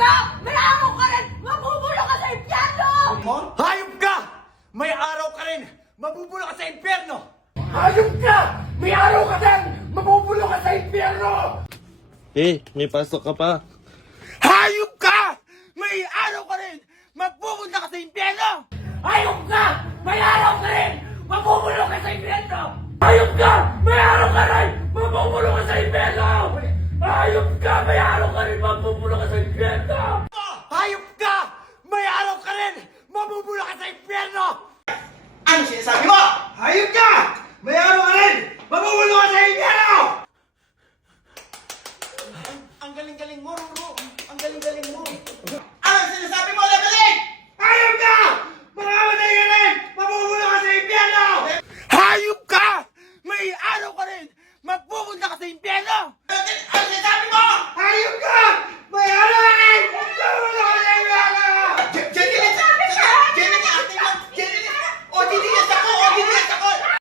ka! May araw ka rin! Mabubulok ka sa impyerno! Hayop ka! May araw ka rin! Mabubulok ka sa impyerno! Hayop ka! May araw ka din! Mabubulok ka sa impyerno! May pasok ka pa. Hayop ka! May araw ka rin! Magpupunta ka sa impyerno! Hayop ka! May araw ka rin! Mabubulok ka sa impyerno! Hayop ka! May araw ka rin! Mabubulok ka sa impyerno! Hayop ka! May araw ka rin! Mabubulok ka sa impyerno! Hayop ka! May araw ka rin! Mabubulok ka sa impyerno! Ano sinasabi mo? Hayop ka! May araw ka rin! Mabubulok ka sa impyerno! Ang galing-galing mo, Roro! Ang galing-galing mo!